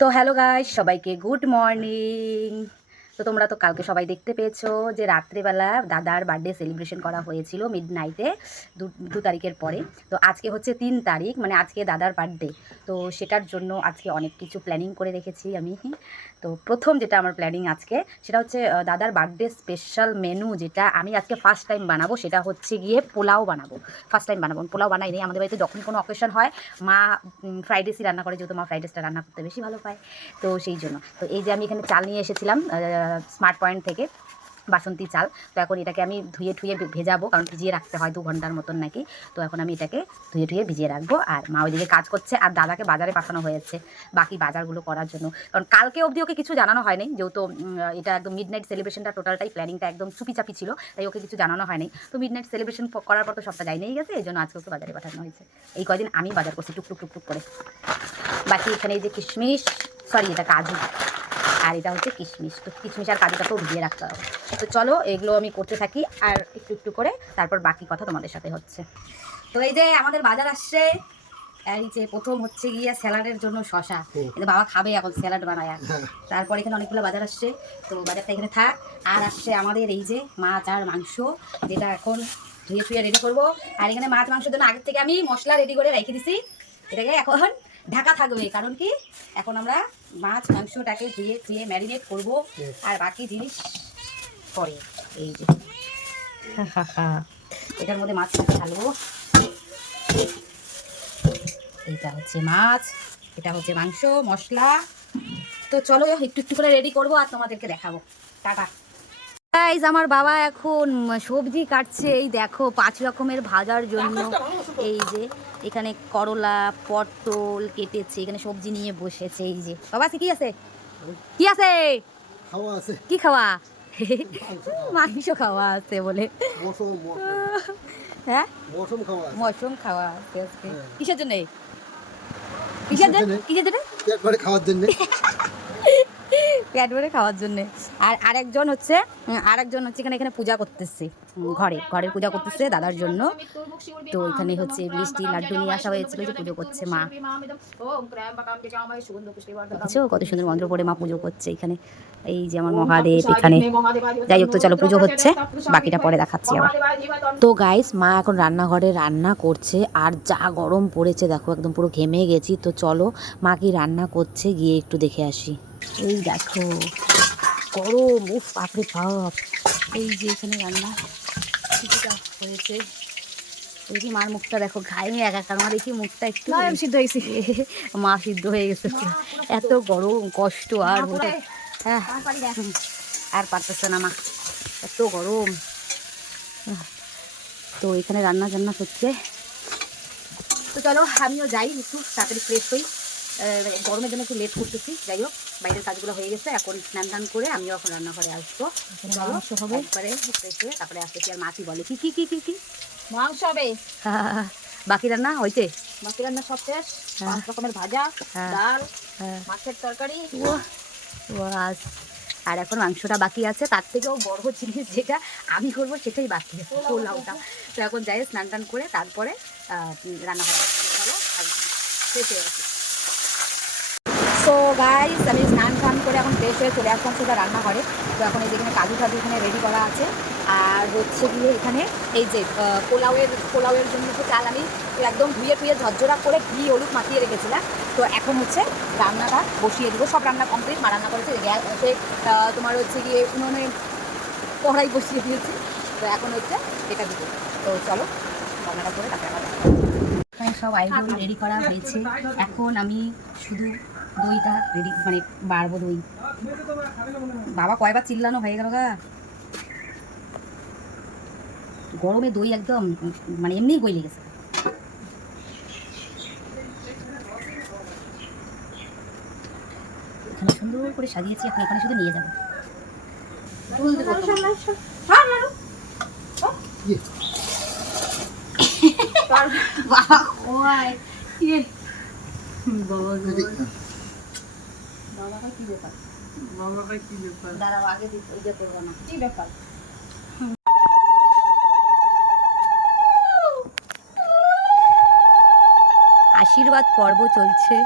তো hello guys, সবাইকে good morning. তো তোমরা তো কালকে সবাই দেখতে পেয়েছো যে রাত্রেবেলা দাদার বার্থডে সেলিব্রেশন করা হয়েছিল মিডনাইটে, দু তারিখের পরে। তো আজকে হচ্ছে 3 তারিখ, মানে আজকে দাদার বার্থডে। তো সেটার জন্য আজকে অনেক কিছু প্ল্যানিং করে রেখেছি আমি। তো প্রথম যেটা আমার প্ল্যানিং আজকে, সেটা হচ্ছে দাদার বার্থডে স্পেশাল মেনু যেটা আমি আজকে ফার্স্ট টাইম বানাবো, সেটা হচ্ছে গিয়ে পোলাও বানাবো। ফার্স্ট টাইম বানাবো, পোলাও বানাই নেই আমাদের বাড়িতে। যখন কোনো অকেশন হয় মা ফ্রাইড রাইসই রান্না করে, যেহেতু মা ফ্রাইড রাইসটা রান্না করতে বেশি ভালো পায়। তো সেই জন্য তো এই যে আমি এখানে চাল নিয়ে এসেছিলাম স্মার্ট পয়েন্ট থেকে, বাসন্তী চাল। তো এখন এটাকে আমি ধুয়ে ঠুয়ে ভেজাবো, কারণ ভিজিয়ে রাখতে হয় 2 ঘন্টার মতন নাকি। তো এখন আমি এটাকে ধুয়ে ঠুয়ে ভিজিয়ে রাখবো। আর মা ওইদিকে কাজ করছে, আর দাদাকে বাজারে পাঠানো হয়েছে বাকি বাজারগুলো করার জন্য। কারণ কালকে অবধি ওকে কিছু জানানো হয়নি, যেহেতু এটা একদম মিডনাইট সেলিব্রেশনটা টোটালটাই প্ল্যানিংটা একদম চুপিচাপি ছিল, তাই ওকে কিছু জানানো হয়নি। তো মিডনাইট সেলিব্রেশন করার পর তো সবটা যাই গেছে, এই জন্য আজকে ওকে বাজারে পাঠানো হয়েছে। এই কয়দিন আমি বাজার করছি টুকটুক টুকটুক করে। বাকি এখানে এই যে কিশমিশ, সরি এটা কাজু, আর এটা হচ্ছে কিশমিশ। তো কিশমিশ আর কাজুটাকেও ভিজিয়ে রাখতে হবে। তো চলো এগুলো আমি করতে থাকি, আর একটু একটু করে তারপর বাকি কথা তোমাদের সাথে হচ্ছে। তো এই যে আমাদের বাজার আসছে, আর এই যে প্রথম হচ্ছে গিয়ে স্যালাডের জন্য শশা। কিন্তু বাবা খাবে এখন স্যালাড বানায়। তারপর এখানে অনেকগুলো বাজার আসছে, তো বাজারটা এখানে থাক। আর আসছে আমাদের এই যে মাছ আর মাংস, যেটা এখন ধুয়ে ধুয়ে রেডি করবো। আর এখানে মাছ মাংসের জন্য আগের থেকে আমি মশলা রেডি করে রেখে দিছি, এটাকে এখন ঢাকা থাকবে। কারণ কি, এখন আমরা মাছ মাংসটাকে ধুয়ে ধুয়ে ম্যারিনেট করব, আর বাকি জিনিস পরে। এই যে এটার মধ্যে মাছ ঢালবো। এইটা হচ্ছে মাছ, এটা হচ্ছে মাংস মশলা। তো চলো একটু একটু করে রেডি করবো আর তোমাদেরকে দেখাবো। Tata guys. আমার বাবা এখন সবজি কাটছে, এই দেখো 5 রকমের ভাজার জন্য। এই যে এখানে করলা পটল কেটেছে, এখানে সবজি নিয়ে বসেছে। এই যে বাবা কি আছে, কি আছে, কি খাওয়া? মাংস খাওয়া আছে বলে। হ্যাঁ মশরুম খাওয়া আছে। কিসের জন্য, কিসের জন্য, কিসের জন্য? খাওয়ার জন্য, পেট ভরে খাওয়ার জন্য। আর আরেকজন হচ্ছে এখানে পূজা করতেছে, ঘরের পূজা করতেছে দাদার জন্য। তো এখানে হচ্ছে মিষ্টি লাড্ডু নিয়ে আসা হয়েছিল, যে পুজো করছে মা। দেখছো কত সুন্দর মন্ত্র পড়ে মা পুজো করছে এখানে। এই যে আমার মহাদেব এখানে। যাই হোক, তো চলো পুজো হচ্ছে, বাকিটা পরে দেখাচ্ছি আবার। তো গাইস, মা এখন রান্নাঘরে রান্না করছে, আর যা গরম পড়েছে দেখো, একদম পুরো ঘেমে গেছি। তো চলো মা কি রান্না করছে গিয়ে একটু দেখে আসি। এই দেখো গরম, উফ বাপরে বাপ। এই যে এখানে রান্না কিছুটা হয়েছে, দেখি মার মুখটা দেখো ঘাইনি একাকার। মা দেখি মুখটা একটু সিদ্ধ হয়েছে, মা সিদ্ধ হয়ে গেছে। এত গরম কষ্ট আর হ্যাঁ আর পারতেছে না মা, এত গরম। তো এখানে রান্না হচ্ছে। তো চলো আমিও যাই, একটু তাড়াতাড়ি ফ্রেশ হই। গরমের জন্য একটু লেট করতেছি। যাই হোক, বাইরের কাজগুলো হয়ে গেছে, এখন স্নান করে আমিও এখন রান্নাঘরে আসবো। মাংস হবে, একবারে ফ্রেশ হয়ে তারপরে আসতেছি। আর মাছি বলে কি কি কি কি কি মাংস হবে। বাকি রান্না হয়েছে, বাকি রান্না সব শেষ। 5 রকমের ভাজা, ডাল, মাছের তরকারি। আর এখন মাংসটা বাকি আছে, তার থেকেও বড় জিনিস যেটা আমি করবো সেটাই বাকি আছে, পোলাওটা। তো এখন যাই স্নান করে তারপরে রান্না করা শেষ হয়ে গেছে। তো গাইস, আমি স্নান করে এখন ফ্রেশ হয়ে চলে আসলাম সেটা রান্নাঘরে। তো এখন এই যেখানে কাজু এখানে রেডি করা আছে। আর হচ্ছে গিয়ে এখানে এই যে পোলাওয়ের জন্য তো চাল আমি একদম ধুয়ে ঝরঝরা করে ঘি হলুদ মাখিয়ে রেখেছিলাম। তো এখন হচ্ছে রান্নাটা বসিয়ে দেবো। সব রান্না কমপ্লিট, মা রান্না করেছে। গ্যাসে তোমার হচ্ছে গিয়ে উনুনে কড়াই বসিয়ে দিয়েছি। তো এখন হচ্ছে এটা দিব। তো চলো রান্নাটা করে তারপরে আবার এখানে সব আইটেম রেডি করা হয়েছে। এখন আমি শুধু দইটা রেডি, মানে বাড়বো দই। বাবা কয়বার চিল্লানো হয়ে গেল গা, গরমে দই একদম মানে এমনিই গইলে গেছে। এখানে সুন্দর করে সাজিয়েছি, আপনি এখানে শুধু নিয়ে যাবেন। আশীর্বাদ পর্ব চলছে।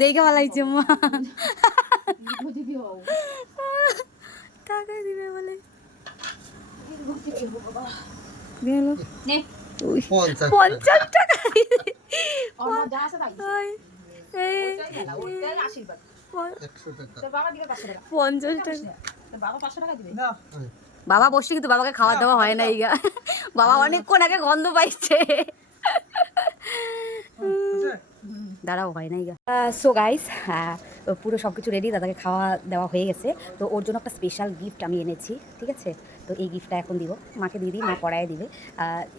দেখে ভালো লাগছে মা টাকা দিবে বলে ওই 50 টাকা বাবা বসছে কিন্তু বাবাকে খাওয়া দাওয়া হয় না ইগা বাবা অনেকক্ষণ আগে গন্ধ পাইছে দাঁড়াও হয় না ইগা সো গাইস পুরো সব কিছু রেডি, দাদাকে খাওয়া দেওয়া হয়ে গেছে। তো ওর জন্য একটা স্পেশাল গিফট আমি এনেছি, ঠিক আছে? তো এই গিফটটা এখন দিব, মাকে দিয়ে দিই, মা পড়ায় দিবে।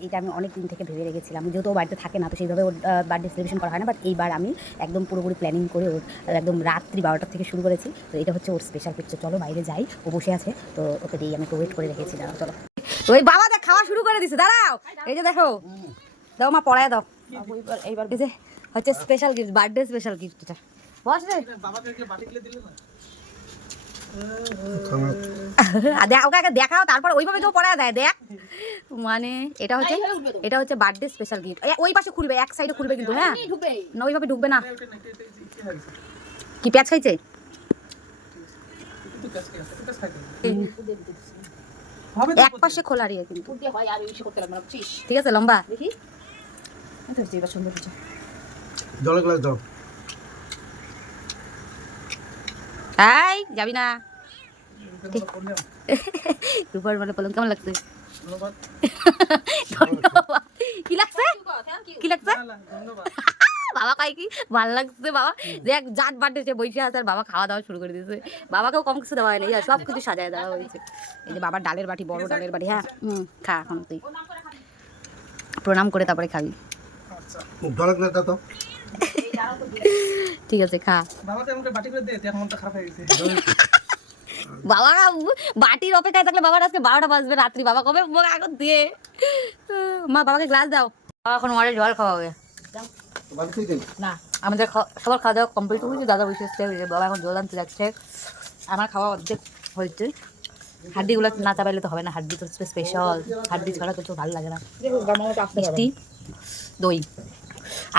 এটা আমি অনেক দিন থেকে ভেবে রেখেছিলাম, যেহেতু ও বাড়িতে থাকে না, তো সেইভাবে ওর বার্থডে সেলিব্রেশন করা হয় না। বাট এইবার আমি একদম পুরোপুরি প্ল্যানিং করে ওর একদম রাত্রি 12টার থেকে শুরু করেছি। তো এটা হচ্ছে ওর স্পেশাল গিফট। চলো বাইরে যাই, ও বসে আছে, তো ওকে দিই, আমি তো ওয়েট করে রেখেছি। দাঁড়াও চলো। তো ওই বাবা দেখ খাওয়া শুরু করে দিছে, দাঁড়াও। এই যে দেখো, দাও মা পড়ায় দাও। এইবার এই যে হচ্ছে special gift, birthday special gift. এটা বস রে ওকে দেখাও, তারপর ওইভাবে কেউ পড়ায় দেয়। দেখ মানে এটা হচ্ছে বার্থডে স্পেশাল গিফট। ওই পাশে খুলবে, এক সাইডে খুলবে কিন্তু, হ্যাঁ না ওইভাবে ঢুকবে না। কি পেঁয়াজ খাইছে? এক পাশে খোলা রিয়ে কিন্তু, ঠিক আছে? লম্বা দেখি জলের গ্লাস দাও। এই যাবি না দুপুর মানে বলুন কেমন লাগছে? কি লাগছে? কি লাগছে? বাবা কয় কি ভাল লাগছে? বাবা দেখ জাত বাড়তেছে, বৈশে আছে আর বাবা খাওয়া দাওয়া শুরু করে দিয়েছে। বাবাকেও কম কিছু দেওয়া হয়নি, সব কিছু সাজায় দেওয়া হয়েছে। এই যে বাবার ডালের বাটি, বড় ডালের বাটি। হ্যাঁ খা, এখন তুই প্রণাম করে তারপরে খাবি। জলের গ্লাস দাও তো। ঠিক আছে খা। বাবা বাটির অপেক্ষায় থাকলে বাবার আজকে 12টা বাজবে রাত্রি। বাবা কবে এখন দিয়ে মা বাবাকে গ্লাস দাও। বাবা এখন মারে জল খাওয়াবে না। আমাদের সবার খাওয়া দাওয়া কমপ্লিট হয়েছে, দাদা বসে এসছে, বাবা এখন জল আনতে যাচ্ছে। আমার খাওয়া অর্ধেক হয়েছে। হাড্ডিগুলো না চাপাইলে তো হবে না, হাড্ডি তো স্পেশাল, হাড্ডি ছাড়া কিছু ভালো লাগে না। মিষ্টি দই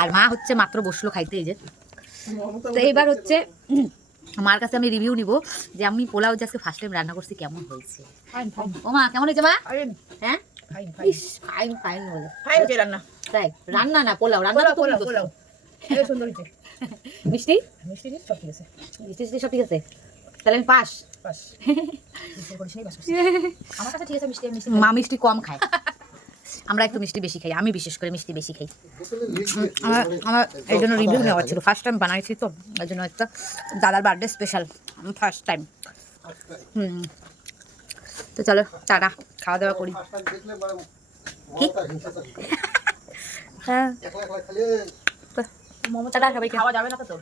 আর মা হচ্ছে মাত্র বসলো খাইতে। এই যে তো এইবার হচ্ছে মার কাছে আমি রিভিউ নিব যে আমি পোলাও যে আজকে ফার্স্ট টাইম রান্না করছি কেমন হয়েছে। ও মা কেমন হয়েছে মা? হ্যাঁ ফাইন ফাইন বলে রান্না, তাই রান্না না পোলাও, রান্না তো পোলাও সুন্দর হয়েছে। মিষ্টি মিষ্টি সব ঠিক আছে, মিষ্টি সব ঠিক আছে, তাহলে আমি পাস। আমার কাছে ঠিক আছে মিষ্টি, মা মিষ্টি কম খায়, আমরা একটু মিষ্টি বেশি খাই, আমি বিশেষ করে মিষ্টি বেশি খাই। আমার এই জন্য রিভিউ নেওয়া ছিল, ফার্স্ট টাইম বানাইছি তো এই জন্য একটা দাদার বার্থডে স্পেশাল ফার্স্ট টাইম। তো চলো চাটা খাওয়া দাওয়া করি। কি হ্যাঁ চাটা সবাই খাওয়া যাবে না তো।